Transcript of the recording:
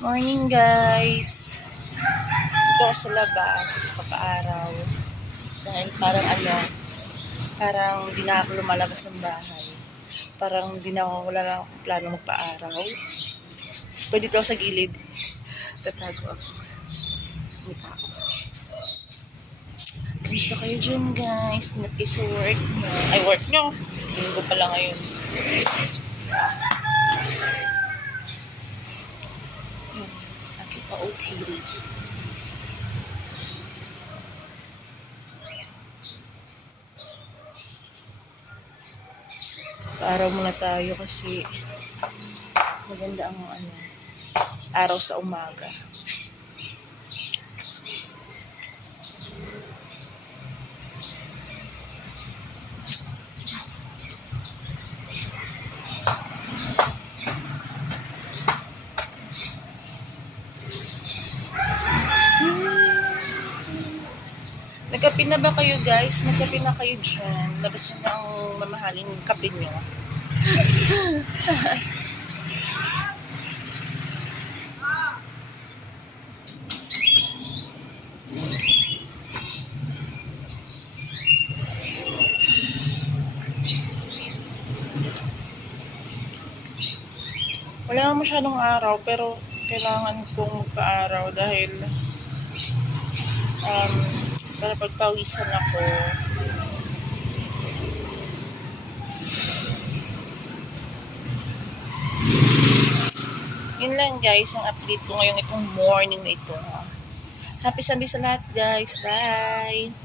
Morning guys. Dito ako sa labas, papaaraw. Dahil parang di na ako lumalabas ng bahay. Parang wala na akong plano magpaaraw. Pwede dito sa gilid. Tatago ako. May tao. Kamusta kayo dyan guys? Ingat kayo sa work nyo. Ay, work nyo. Linggo pala ngayon. Aking pa-OTD. Paaraw muna tayo kasi maganda ang araw sa umaga. Nagkape na ba kayo guys? Magkape na kayo dyan. Labas nyo na ang mamahaling kape nyo. Wala masyadong araw pero kailangan kong magpa-araw dahil para pagpawisan ako. Yun lang guys, ang update ko ngayong itong morning na ito. Happy Sunday sa lahat guys. Bye!